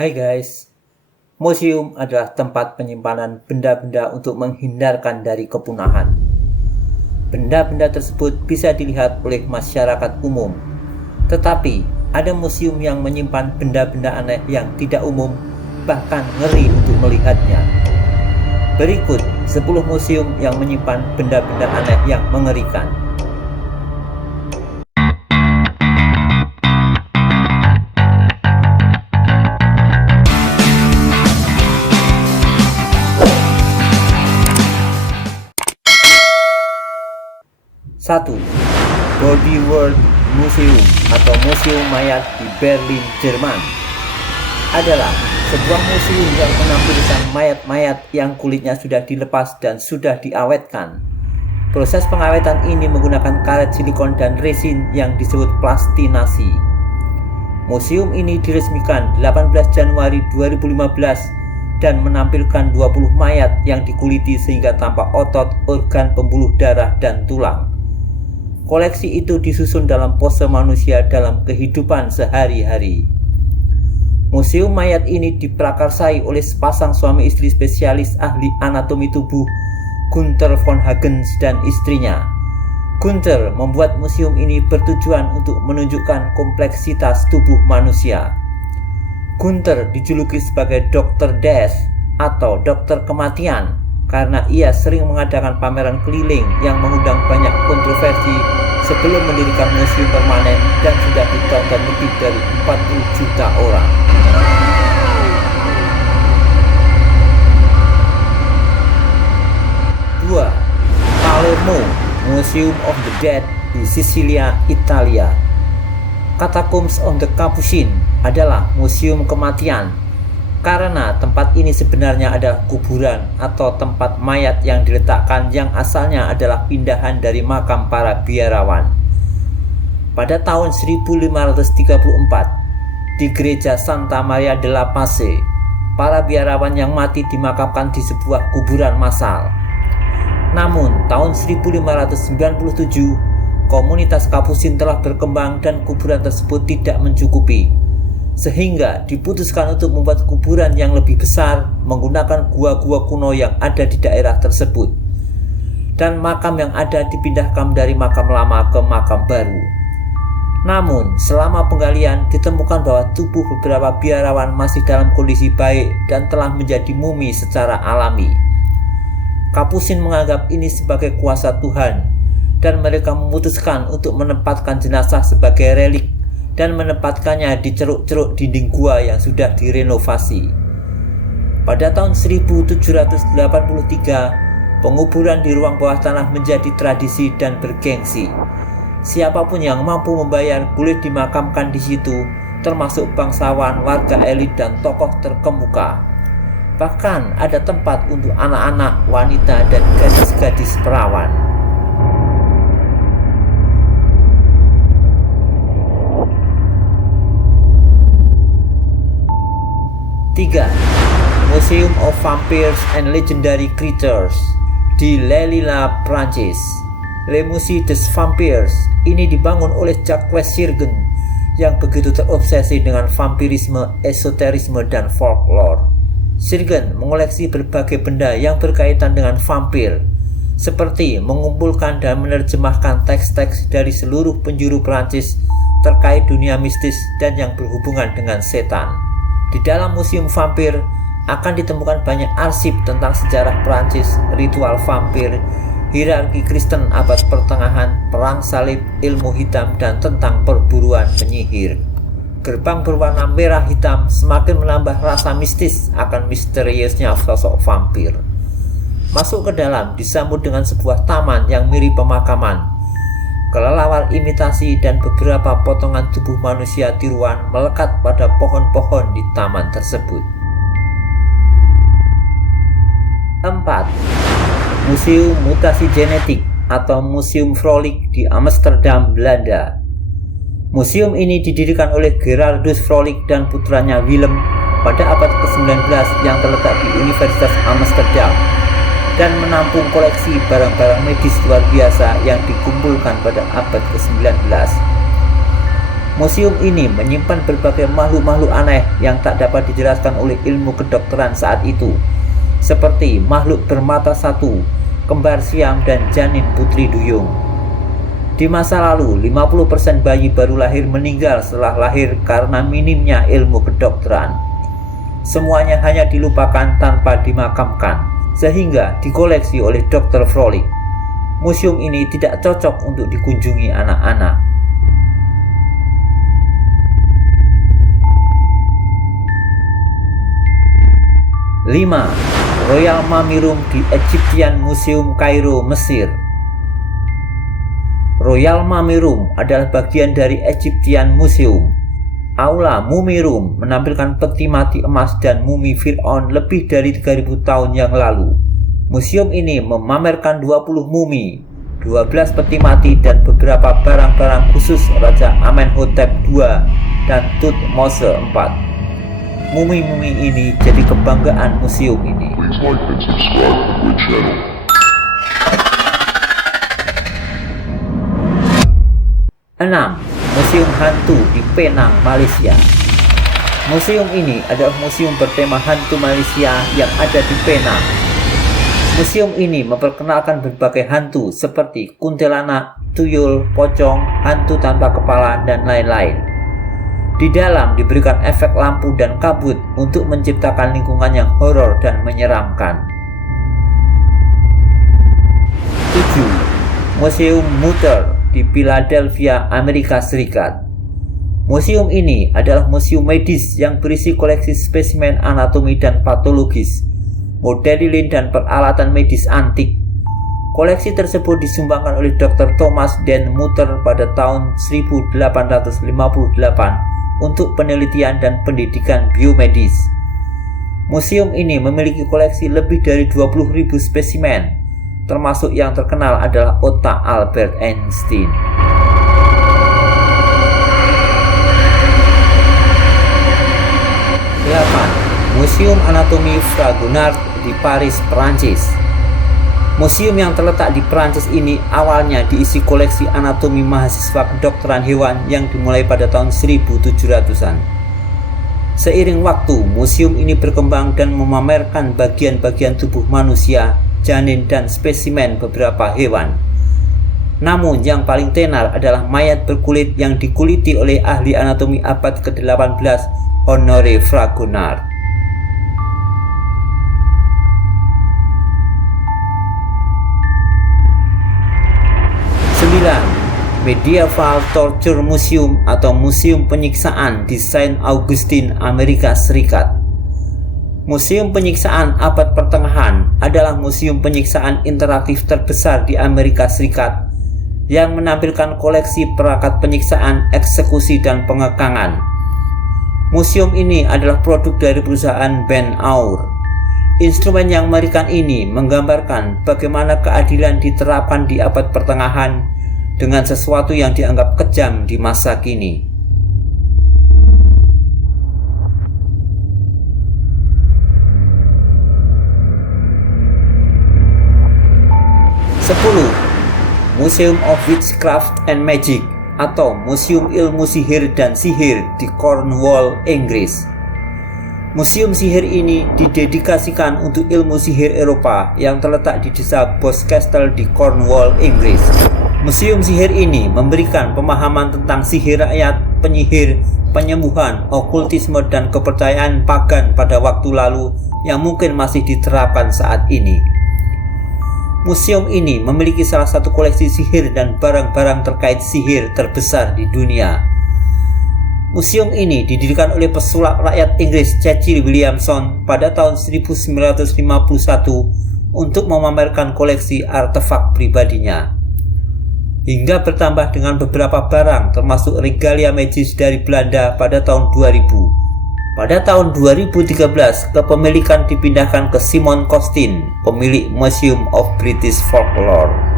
Hai guys, museum adalah tempat penyimpanan benda-benda untuk menghindarkan dari kepunahan. Benda-benda tersebut bisa dilihat oleh masyarakat umum, tetapi ada museum yang menyimpan benda-benda aneh yang tidak umum, bahkan ngeri untuk melihatnya. Berikut 10 museum yang menyimpan benda-benda aneh yang mengerikan. 1. Body World Museum atau Museum Mayat di Berlin, Jerman adalah sebuah museum yang menampilkan mayat-mayat yang kulitnya sudah dilepas dan sudah diawetkan. Proses pengawetan ini menggunakan karet silikon dan resin yang disebut plastinasi. Museum ini diresmikan 18 Januari 2015 dan menampilkan 20 mayat yang dikuliti sehingga tampak otot, organ pembuluh darah, dan tulang. Koleksi itu disusun dalam pose manusia dalam kehidupan sehari-hari. Museum mayat ini diprakarsai oleh sepasang suami istri spesialis ahli anatomi tubuh, Gunther von Hagens dan istrinya. Gunther membuat museum ini bertujuan untuk menunjukkan kompleksitas tubuh manusia. Gunther dijuluki sebagai Dr. Death atau Dokter Kematian karena ia sering mengadakan pameran keliling yang mengundang banyak kontroversi sebelum mendirikan museum permanen dan sudah ditonton lebih dari 40 juta orang. Palermo, Museum of the Dead di Sisilia, Italia. Catacombs of the Capuchin adalah museum kematian karena tempat ini sebenarnya adalah kuburan atau tempat mayat yang diletakkan yang asalnya adalah pindahan dari makam para biarawan. Pada tahun 1534, di gereja Santa Maria della Pace, para biarawan yang mati dimakamkan di sebuah kuburan massal. Namun, tahun 1597, komunitas Kapusin telah berkembang dan kuburan tersebut tidak mencukupi, sehingga diputuskan untuk membuat kuburan yang lebih besar menggunakan gua-gua kuno yang ada di daerah tersebut, dan makam yang ada dipindahkan dari makam lama ke makam baru. Namun, selama penggalian ditemukan bahwa tubuh beberapa biarawan masih dalam kondisi baik dan telah menjadi mumi secara alami. Kapusin menganggap ini sebagai kuasa Tuhan, dan mereka memutuskan untuk menempatkan jenazah sebagai relik dan menempatkannya di ceruk-ceruk dinding gua yang sudah direnovasi. Pada tahun 1783, penguburan di ruang bawah tanah menjadi tradisi dan bergengsi. Siapapun yang mampu membayar boleh dimakamkan di situ, termasuk bangsawan, warga elit, dan tokoh terkemuka. Bahkan ada tempat untuk anak-anak, wanita, dan gadis-gadis perawan. 3. Museum of Vampires and Legendary Creatures di Le Lila, Prancis. Le Musée des Vampires ini dibangun oleh Jacques Sirgen yang begitu terobsesi dengan vampirisme, esoterisme, dan folklore. Sirgen mengoleksi berbagai benda yang berkaitan dengan vampir, seperti mengumpulkan dan menerjemahkan teks-teks dari seluruh penjuru Prancis terkait dunia mistis dan yang berhubungan dengan setan. Di dalam museum vampir akan ditemukan banyak arsip tentang sejarah Prancis, ritual vampir, hierarki Kristen abad pertengahan, perang salib, ilmu hitam, dan tentang perburuan penyihir. Gerbang berwarna merah hitam semakin menambah rasa mistis akan misteriusnya sosok vampir. Masuk ke dalam disambut dengan sebuah taman yang mirip pemakaman. Kelelawar imitasi dan beberapa potongan tubuh manusia tiruan melekat pada pohon-pohon di taman tersebut. 4. Museum Mutasi Genetik atau Museum Vrolijk di Amsterdam, Belanda. Museum ini didirikan oleh Gerardus Vrolijk dan putranya Willem pada abad ke-19 yang terletak di Universitas Amsterdam dan menampung koleksi barang-barang medis luar biasa yang dikumpulkan pada abad ke-19. Museum ini menyimpan berbagai makhluk-makhluk aneh yang tak dapat dijelaskan oleh ilmu kedokteran saat itu, seperti makhluk bermata satu, kembar siam, dan janin putri duyung. Di masa lalu, 50% bayi baru lahir meninggal setelah lahir karena minimnya ilmu kedokteran. Semuanya hanya dilupakan tanpa dimakamkan, sehingga dikoleksi oleh Dr. Froelich. Museum ini tidak cocok untuk dikunjungi anak-anak. 5. Royal Mummy Room di Egyptian Museum Kairo, Mesir. Royal Mummy Room adalah bagian dari Egyptian Museum. Aula Mummy Room menampilkan peti mati emas dan mumi Fir'aun lebih dari 3000 tahun yang lalu. Museum ini memamerkan 20 mumi, 12 peti mati, dan beberapa barang-barang khusus Raja Amenhotep II dan Thutmose IV. Mumi-mumi ini jadi kebanggaan museum ini. 6. Museum Hantu di Penang, Malaysia. Museum ini adalah museum bertema hantu Malaysia yang ada di Penang. Museum ini memperkenalkan berbagai hantu seperti kuntilanak, tuyul, pocong, hantu tanpa kepala, dan lain-lain. Di dalam diberikan efek lampu dan kabut untuk menciptakan lingkungan yang horor dan menyeramkan. 7. Museum Mutter di Philadelphia, Amerika Serikat. Museum ini adalah museum medis yang berisi koleksi spesimen anatomi dan patologis, model lilin, dan peralatan medis antik. Koleksi tersebut disumbangkan oleh Dr. Thomas Dan Mutter pada tahun 1858 untuk penelitian dan pendidikan biomedis. Museum ini memiliki koleksi lebih dari 20.000 spesimen, termasuk yang terkenal adalah otak Albert Einstein. 8. Museum Anatomi Fragonard di Paris, Prancis. Museum yang terletak di Prancis ini awalnya diisi koleksi anatomi mahasiswa kedokteran hewan yang dimulai pada tahun 1700-an. Seiring waktu, museum ini berkembang dan memamerkan bagian-bagian tubuh manusia, janin, dan spesimen beberapa hewan. Namun yang paling tenar adalah mayat berkulit yang dikuliti oleh ahli anatomi abad ke-18 Honoré Fragonard. 9. Medieval Torture Museum atau Museum Penyiksaan di Saint Augustine, Amerika Serikat. Museum Penyiksaan Abad Pertengahan adalah museum penyiksaan interaktif terbesar di Amerika Serikat yang menampilkan koleksi perangkat penyiksaan, eksekusi, dan pengekangan. Museum ini adalah produk dari perusahaan Ben Aur. Instrumen yang mengerikan ini menggambarkan bagaimana keadilan diterapkan di abad pertengahan dengan sesuatu yang dianggap kejam di masa kini. 10. Museum of Witchcraft and Magic atau Museum Ilmu Sihir dan Sihir di Cornwall, Inggris. Museum sihir ini didedikasikan untuk ilmu sihir Eropa yang terletak di desa Boscastle di Cornwall, Inggris. Museum sihir ini memberikan pemahaman tentang sihir rakyat, penyihir, penyembuhan, okultisme, dan kepercayaan pagan pada waktu lalu yang mungkin masih diterapkan saat ini. Museum ini memiliki salah satu koleksi sihir dan barang-barang terkait sihir terbesar di dunia. Museum ini didirikan oleh pesulap rakyat Inggris Cecil Williamson pada tahun 1951 untuk memamerkan koleksi artefak pribadinya, hingga bertambah dengan beberapa barang termasuk regalia magis dari Belanda pada tahun 2000. Pada tahun 2013, kepemilikan dipindahkan ke Simon Costin, pemilik Museum of British Folklore.